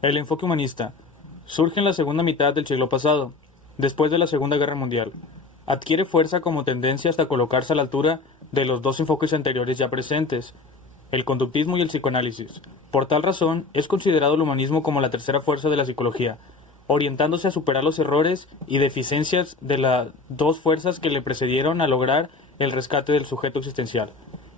El enfoque humanista surge en la segunda mitad del siglo pasado, después de la Segunda Guerra Mundial. Adquiere fuerza como tendencia hasta colocarse a la altura de los dos enfoques anteriores ya presentes, el conductismo y el psicoanálisis. Por tal razón, es considerado el humanismo como la tercera fuerza de la psicología, orientándose a superar los errores y deficiencias de las dos fuerzas que le precedieron a lograr el rescate del sujeto existencial.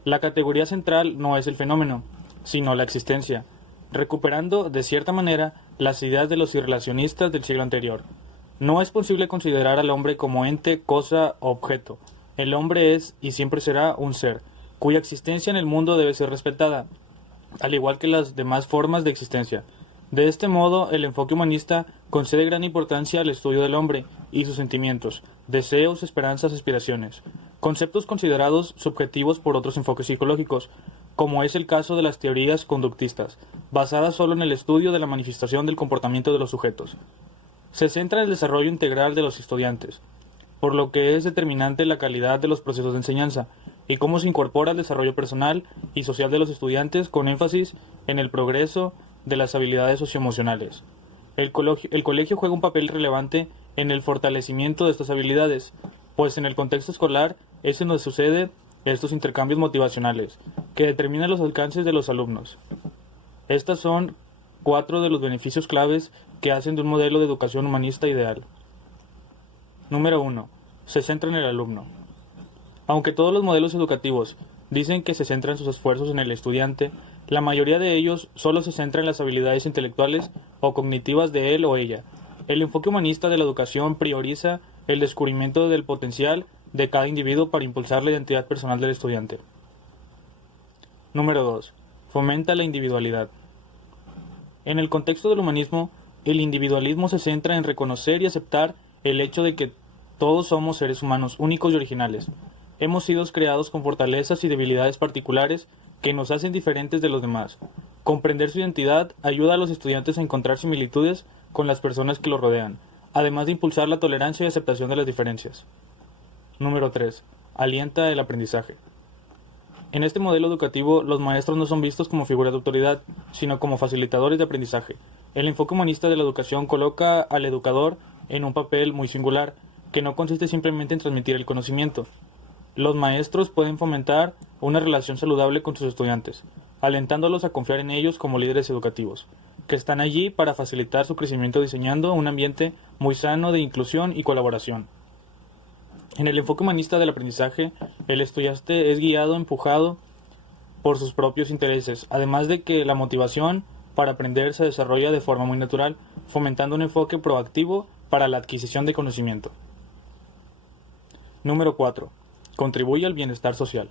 La categoría central no es el fenómeno, sino la existencia, recuperando, de cierta manera, las ideas de los irrelacionistas del siglo anterior. No es posible considerar al hombre como ente, cosa o objeto. El hombre es y siempre será un ser, cuya existencia en el mundo debe ser respetada, al igual que las demás formas de existencia. De este modo, el enfoque humanista concede gran importancia al estudio del hombre y sus sentimientos, deseos, esperanzas, aspiraciones, conceptos considerados subjetivos por otros enfoques psicológicos, como es el caso de las teorías conductistas, basadas solo en el estudio de la manifestación del comportamiento de los sujetos. Se centra en el desarrollo integral de los estudiantes, por lo que es determinante la calidad de los procesos de enseñanza y cómo se incorpora el desarrollo personal y social de los estudiantes con énfasis en el progreso de las habilidades socioemocionales. El colegio juega un papel relevante en el fortalecimiento de estas habilidades, pues en el contexto escolar es en donde sucede estos intercambios motivacionales, que determinan los alcances de los alumnos. Estas son 4 de los beneficios claves que hacen de un modelo de educación humanista ideal. Número 1. Se centra en el alumno. Aunque todos los modelos educativos dicen que se centran sus esfuerzos en el estudiante, la mayoría de ellos solo se centra en las habilidades intelectuales o cognitivas de él o ella. El enfoque humanista de la educación prioriza el descubrimiento del potencial de cada individuo para impulsar la identidad personal del estudiante. Número 2. Fomenta la individualidad. En el contexto del humanismo, el individualismo se centra en reconocer y aceptar el hecho de que todos somos seres humanos únicos y originales. Hemos sido creados con fortalezas y debilidades particulares que nos hacen diferentes de los demás. Comprender su identidad ayuda a los estudiantes a encontrar similitudes con las personas que los rodean, además de impulsar la tolerancia y aceptación de las diferencias. Número 3. Alienta el aprendizaje. En este modelo educativo, los maestros no son vistos como figuras de autoridad, sino como facilitadores de aprendizaje. El enfoque humanista de la educación coloca al educador en un papel muy singular, que no consiste simplemente en transmitir el conocimiento. Los maestros pueden fomentar una relación saludable con sus estudiantes, alentándolos a confiar en ellos como líderes educativos, que están allí para facilitar su crecimiento diseñando un ambiente muy sano de inclusión y colaboración. En el enfoque humanista del aprendizaje, el estudiante es guiado, empujado por sus propios intereses, además de que la motivación para aprender se desarrolla de forma muy natural, fomentando un enfoque proactivo para la adquisición de conocimiento. Número 4. Contribuye al bienestar social.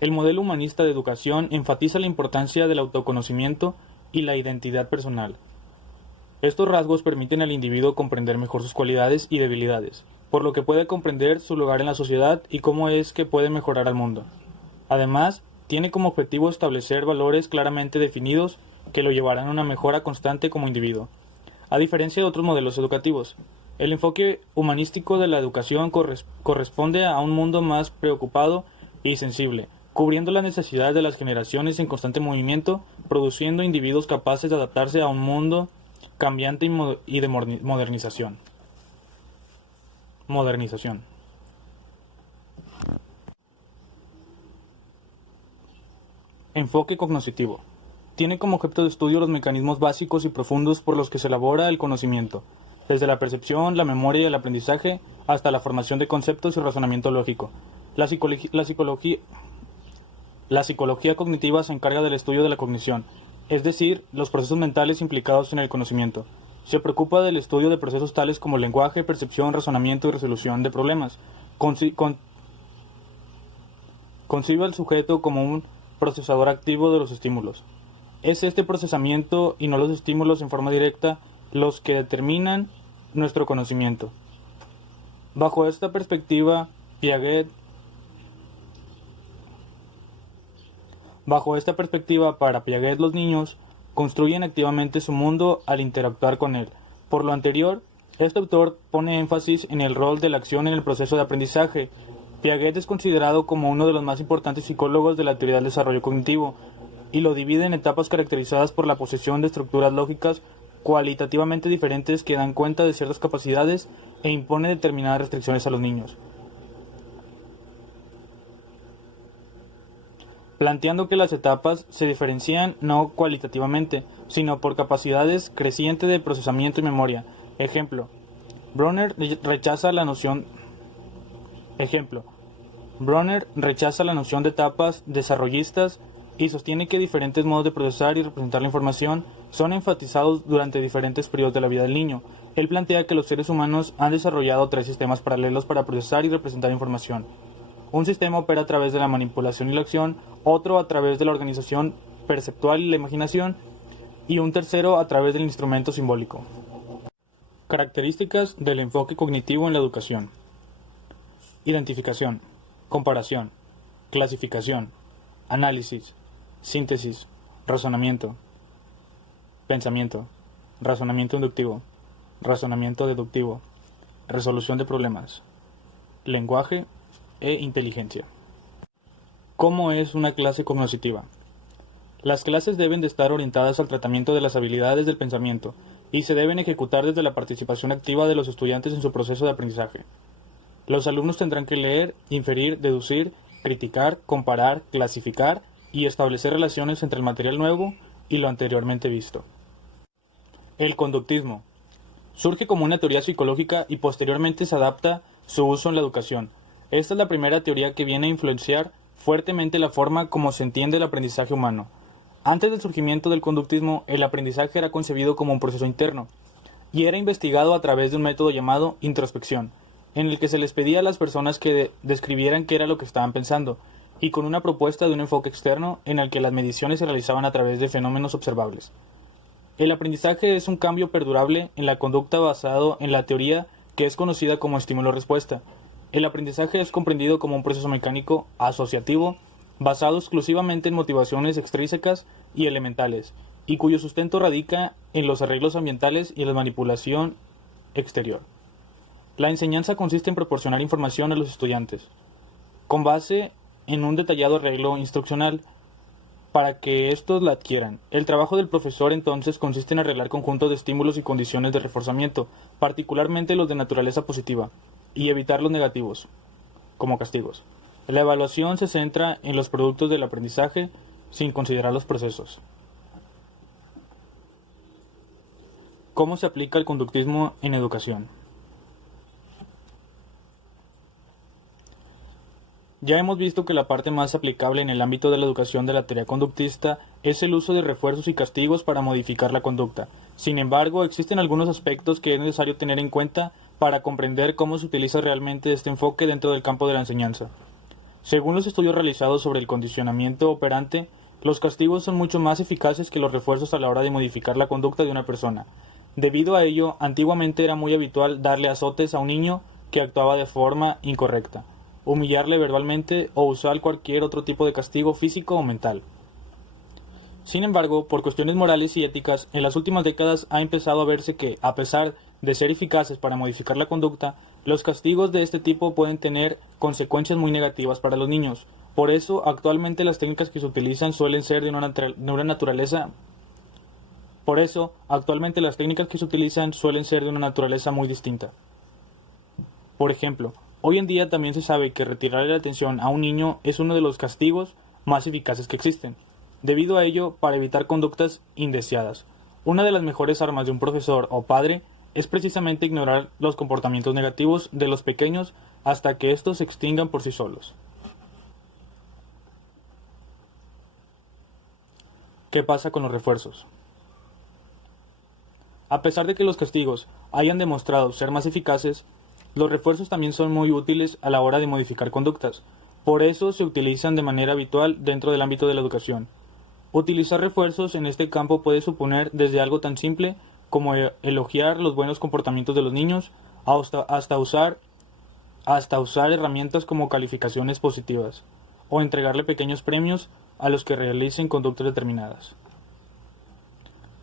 El modelo humanista de educación enfatiza la importancia del autoconocimiento y la identidad personal. Estos rasgos permiten al individuo comprender mejor sus cualidades y debilidades, por lo que puede comprender su lugar en la sociedad y cómo es que puede mejorar al mundo. Además, tiene como objetivo establecer valores claramente definidos que lo llevarán a una mejora constante como individuo. A diferencia de otros modelos educativos, el enfoque humanístico de la educación corresponde a un mundo más preocupado y sensible, cubriendo las necesidades de las generaciones en constante movimiento, produciendo individuos capaces de adaptarse a un mundo cambiante y de modernización. Enfoque cognoscitivo. Tiene como objeto de estudio los mecanismos básicos y profundos por los que se elabora el conocimiento, desde la percepción, la memoria y el aprendizaje, hasta la formación de conceptos y razonamiento lógico. La psicología cognitiva se encarga del estudio de la cognición, es decir, los procesos mentales implicados en el conocimiento. Se preocupa del estudio de procesos tales como lenguaje, percepción, razonamiento y resolución de problemas. Concibe al sujeto como un procesador activo de los estímulos. Es este procesamiento y no los estímulos en forma directa los que determinan nuestro conocimiento. Bajo esta perspectiva, para Piaget, los niños construyen activamente su mundo al interactuar con él. Por lo anterior, este autor pone énfasis en el rol de la acción en el proceso de aprendizaje. Piaget es considerado como uno de los más importantes psicólogos de la teoría del desarrollo cognitivo y lo divide en etapas caracterizadas por la posesión de estructuras lógicas cualitativamente diferentes que dan cuenta de ciertas capacidades e impone determinadas restricciones a los niños, planteando que las etapas se diferencian no cualitativamente, sino por capacidades crecientes de procesamiento y memoria. Ejemplo, Bronner rechaza la noción de etapas desarrollistas y sostiene que diferentes modos de procesar y representar la información son enfatizados durante diferentes periodos de la vida del niño. Él plantea que los seres humanos han desarrollado 3 sistemas paralelos para procesar y representar información. Un sistema opera a través de la manipulación y la acción, otro a través de la organización perceptual y la imaginación, y un tercero a través del instrumento simbólico. Características del enfoque cognitivo en la educación. Identificación, comparación, clasificación, análisis, síntesis, razonamiento, pensamiento, razonamiento inductivo, razonamiento deductivo, resolución de problemas, lenguaje e inteligencia. ¿Cómo es una clase cognoscitiva? Las clases deben de estar orientadas al tratamiento de las habilidades del pensamiento y se deben ejecutar desde la participación activa de los estudiantes en su proceso de aprendizaje. Los alumnos tendrán que leer, inferir, deducir, criticar, comparar, clasificar y establecer relaciones entre el material nuevo y lo anteriormente visto. El conductismo surge como una teoría psicológica y posteriormente se adapta su uso en la educación. Esta es la primera teoría que viene a influenciar fuertemente la forma como se entiende el aprendizaje humano. Antes del surgimiento del conductismo, el aprendizaje era concebido como un proceso interno y era investigado a través de un método llamado introspección, en el que se les pedía a las personas que describieran qué era lo que estaban pensando, y con una propuesta de un enfoque externo en el que las mediciones se realizaban a través de fenómenos observables. El aprendizaje es un cambio perdurable en la conducta basado en la teoría que es conocida como estímulo-respuesta. El aprendizaje es comprendido como un proceso mecánico asociativo basado exclusivamente en motivaciones extrínsecas y elementales, y cuyo sustento radica en los arreglos ambientales y en la manipulación exterior. La enseñanza consiste en proporcionar información a los estudiantes, con base en un detallado arreglo instruccional, para que éstos la adquieran. El trabajo del profesor entonces consiste en arreglar conjuntos de estímulos y condiciones de reforzamiento, particularmente los de naturaleza positiva, y evitar los negativos, como castigos. La evaluación se centra en los productos del aprendizaje sin considerar los procesos. ¿Cómo se aplica el conductismo en educación? Ya hemos visto que la parte más aplicable en el ámbito de la educación de la teoría conductista es el uso de refuerzos y castigos para modificar la conducta. Sin embargo, existen algunos aspectos que es necesario tener en cuenta para comprender cómo se utiliza realmente este enfoque dentro del campo de la enseñanza. Según los estudios realizados sobre el condicionamiento operante, los castigos son mucho más eficaces que los refuerzos a la hora de modificar la conducta de una persona. Debido a ello, antiguamente era muy habitual darle azotes a un niño que actuaba de forma incorrecta, humillarle verbalmente o usar cualquier otro tipo de castigo físico o mental. Sin embargo, por cuestiones morales y éticas, en las últimas décadas ha empezado a verse que, a pesar de ser eficaces para modificar la conducta, los castigos de este tipo pueden tener consecuencias muy negativas para los niños. Por eso, actualmente las técnicas que se utilizan suelen ser de una naturaleza muy distinta. Por ejemplo, hoy en día también se sabe que retirarle la atención a un niño es uno de los castigos más eficaces que existen. Debido a ello, para evitar conductas indeseadas, una de las mejores armas de un profesor o padre es precisamente ignorar los comportamientos negativos de los pequeños hasta que estos se extingan por sí solos. ¿Qué pasa con los refuerzos? A pesar de que los castigos hayan demostrado ser más eficaces, los refuerzos también son muy útiles a la hora de modificar conductas. Por eso se utilizan de manera habitual dentro del ámbito de la educación. Utilizar refuerzos en este campo puede suponer desde algo tan simple como elogiar los buenos comportamientos de los niños hasta usar herramientas como calificaciones positivas o entregarle pequeños premios a los que realicen conductas determinadas.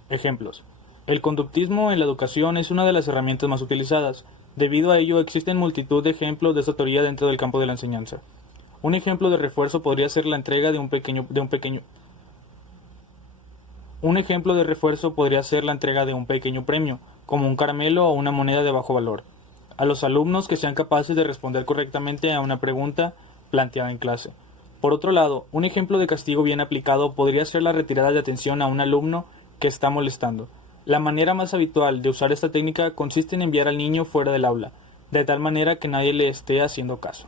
Ejemplos. El conductismo en la educación es una de las herramientas más utilizadas. Debido a ello, existen multitud de ejemplos de esta teoría dentro del campo de la enseñanza. Un ejemplo de refuerzo podría ser la entrega de un pequeño Un ejemplo de refuerzo podría ser la entrega de un pequeño premio, como un caramelo o una moneda de bajo valor, a los alumnos que sean capaces de responder correctamente a una pregunta planteada en clase. Por otro lado, un ejemplo de castigo bien aplicado podría ser la retirada de atención a un alumno que está molestando. La manera más habitual de usar esta técnica consiste en enviar al niño fuera del aula, de tal manera que nadie le esté haciendo caso.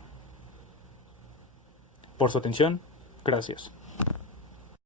Por su atención, gracias.